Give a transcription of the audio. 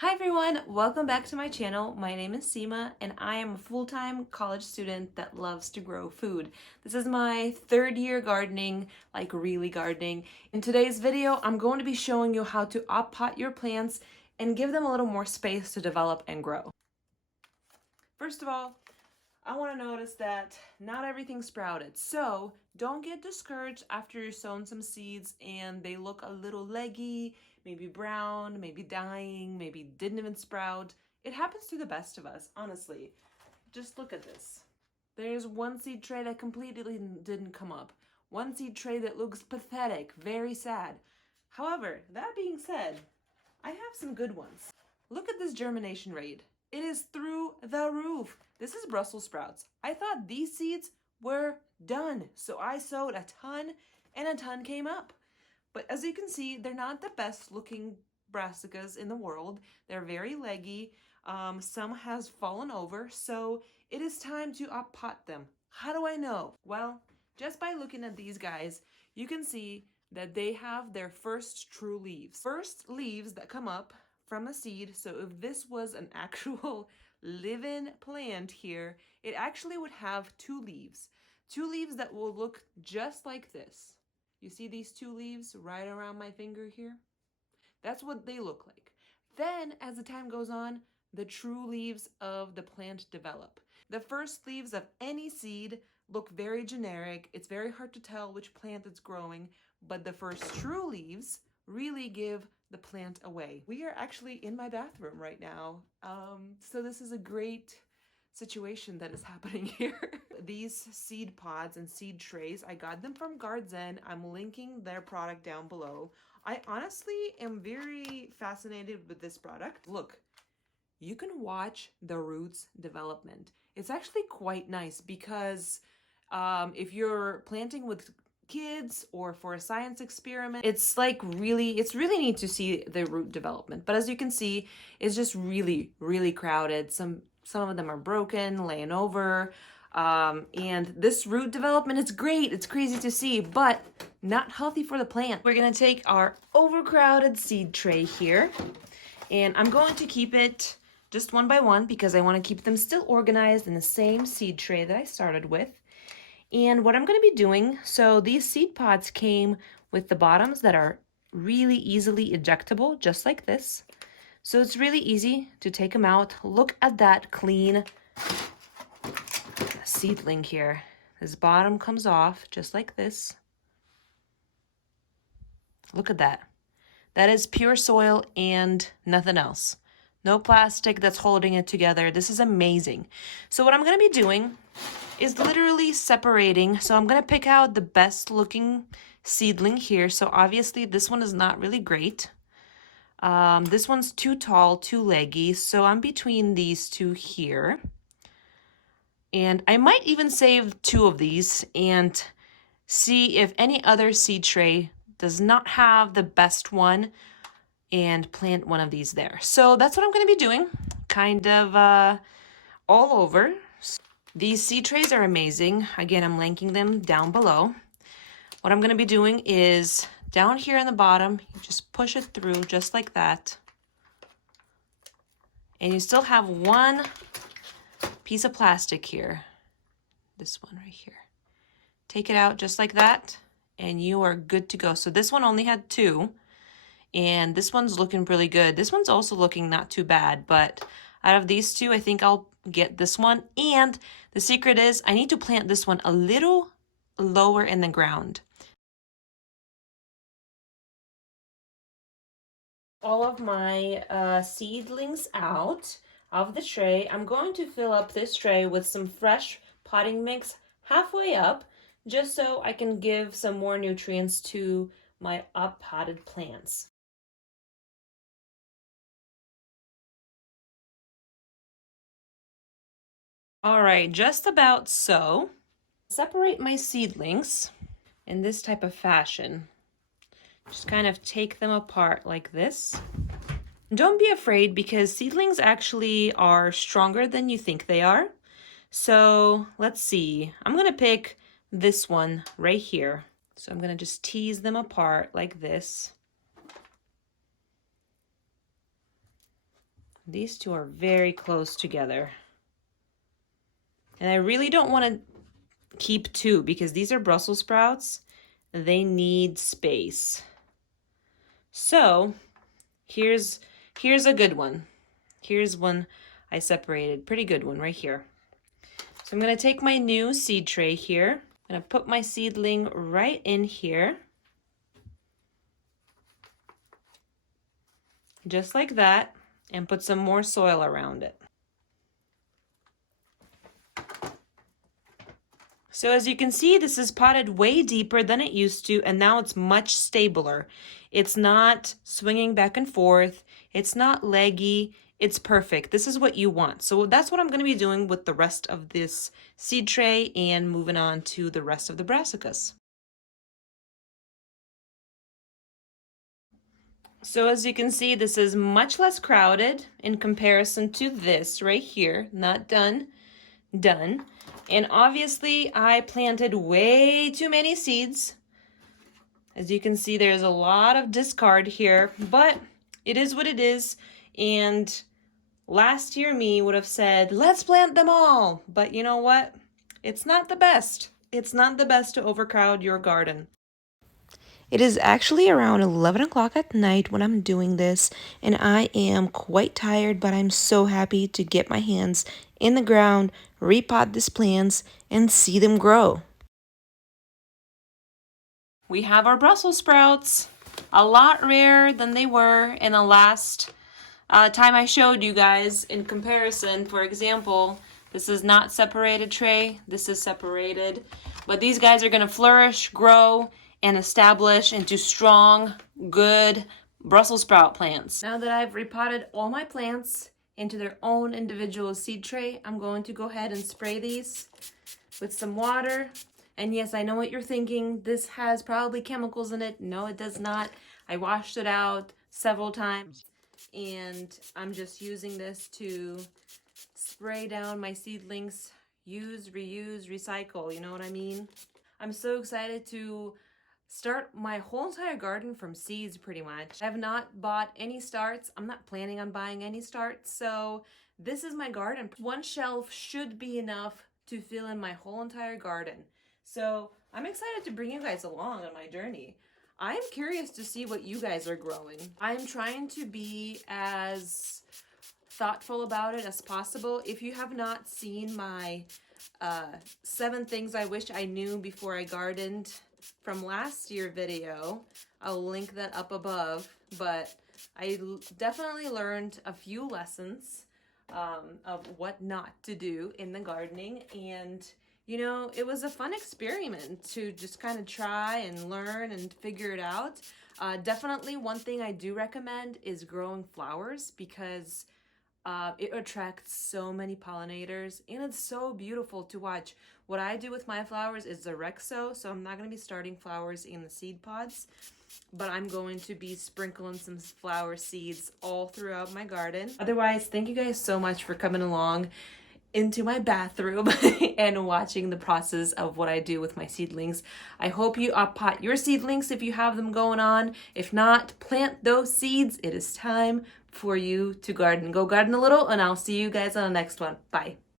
Hi everyone, welcome back to my channel. My name is Seema and I am a full-time college student that loves to grow food. This is my third year gardening, like really gardening. In today's video, I'm going to be showing you how to up pot your plants and give them a little more space to develop and grow. First of all, I want to notice that not everything sprouted, so don't get discouraged after you've sown some seeds and they look a little leggy, maybe brown, maybe dying, maybe didn't even sprout. It happens to the best of us, honestly. Just look at this. There's one seed tray that completely didn't come up. One seed tray that looks pathetic, very sad. However, that being said, I have some good ones. Look at this germination rate. It is through the roof. This is Brussels sprouts. I thought these seeds were done, so I sowed a ton and a ton came up. But as you can see, they're not the best looking brassicas in the world. They're very leggy. Some has fallen over, so it is time to up pot them. How do I know? Well, just by looking at these guys, you can see that they have their first true leaves. First leaves that come up from a seed. So if this was an actual live-in plant here, it actually would have two leaves that will look just like this. You see these two leaves right around my finger here? That's what they look like. Then as the time goes on, the true leaves of the plant develop. The first leaves of any seed look very generic. It's very hard to tell which plant it's growing, but the first true leaves really give the plant away. We are actually in my bathroom right now. So this is a great situation that is happening here. These seed pods and seed trays, I got them from Garden. I'm linking their product down below. I honestly am very fascinated with this product. Look, you can watch the roots development. It's actually quite nice because if you're planting with kids or for a science experiment, it's really neat to see the root development. But as you can see, it's just really crowded. Some of them are broken, laying over, and this root development is great. It's crazy to see, but not healthy for the plant. We're gonna take our overcrowded seed tray here, and I'm going to keep it just one by one because I want to keep them still organized in the same seed tray that I started with. And what I'm going to be doing, so these seed pods came with the bottoms that are really easily ejectable, just like this. So it's really easy to take them out. Look at that clean seedling here. This bottom comes off just like this. Look at that. That is pure soil and nothing else. No plastic that's holding it together. This is amazing. So what I'm going to be doing is literally separating. So I'm going to pick out the best looking seedling here. So obviously this one is not really great. This one's too tall, too leggy. So I'm between these two here. And I might even save two of these and see if any other seed tray does not have the best one and plant one of these there. So that's what I'm going to be doing, kind of all over. These seed trays are amazing. Again, I'm linking them down below. What I'm going to be doing is down here in the bottom, you just push it through just like that. And you still have one piece of plastic here. This one right here. Take it out just like that, and you are good to go. So this one only had two. And this one's looking really good. This one's also looking not too bad, but out of these two, I think I'll get this one. And the secret is I need to plant this one a little lower in the ground. All of my seedlings out of the tray. I'm going to fill up this tray with some fresh potting mix halfway up, just so I can give some more nutrients to my up-potted plants. All right, just about so. Separate my seedlings in this type of fashion. Just kind of take them apart like this. Don't be afraid because seedlings actually are stronger than you think they are. So let's see. I'm going to pick this one right here. So I'm going to just tease them apart like this. These two are very close together. And I really don't want to keep two because these are Brussels sprouts. They need space. So here's a good one. Here's one I separated. Pretty good one right here. So I'm going to take my new seed tray here. I'm going to put my seedling right in here. Just like that. And put some more soil around it. So as you can see, this is potted way deeper than it used to, and now it's much stabler. It's not swinging back and forth. It's not leggy. It's perfect. This is what you want. So that's what I'm going to be doing with the rest of this seed tray and moving on to the rest of the brassicas. So as you can see, this is much less crowded in comparison to this right here. Not done. Done. And obviously I planted way too many seeds. As you can see, there's a lot of discard here, but it is what it is. And last year me would have said, let's plant them all. But you know what? It's not the best. It's not the best to overcrowd your garden. It is actually around 11 o'clock at night when I'm doing this, and I am quite tired, but I'm so happy to get my hands in the ground, repot these plants, and see them grow. We have our Brussels sprouts, a lot rarer than they were in the last time I showed you guys. In comparison, for example, this is not separated tray, this is separated, but these guys are going to flourish, grow, and establish into strong, good Brussels sprout plants. Now that I've repotted all my plants into their own individual seed tray, I'm going to go ahead and spray these with some water. And yes, I know what you're thinking. This has probably chemicals in it. No, it does not. I washed it out several times, and I'm just using this to spray down my seedlings. Use, reuse, recycle, you know what I mean? I'm so excited to start my whole entire garden from seeds pretty much. I have not bought any starts. I'm not planning on buying any starts. So this is my garden. One shelf should be enough to fill in my whole entire garden. So I'm excited to bring you guys along on my journey. I'm curious to see what you guys are growing. I'm trying to be as thoughtful about it as possible. If you have not seen my 7 things I wish I knew before I gardened from last year video, I'll link that up above, but I definitely learned a few lessons of what not to do in the gardening, and you know, it was a fun experiment to just kind of try and learn and figure it out. Definitely one thing I do recommend is growing flowers, because it attracts so many pollinators, and it's so beautiful to watch. What I do with my flowers is the Rexo, so I'm not going to be starting flowers in the seed pods, but I'm going to be sprinkling some flower seeds all throughout my garden. Otherwise, thank you guys so much for coming along into my bathroom and watching the process of what I do with my seedlings. I hope you pot your seedlings if you have them going on. If not, plant those seeds. It is time for you to garden. Go garden a little, and I'll see you guys on the next one. Bye.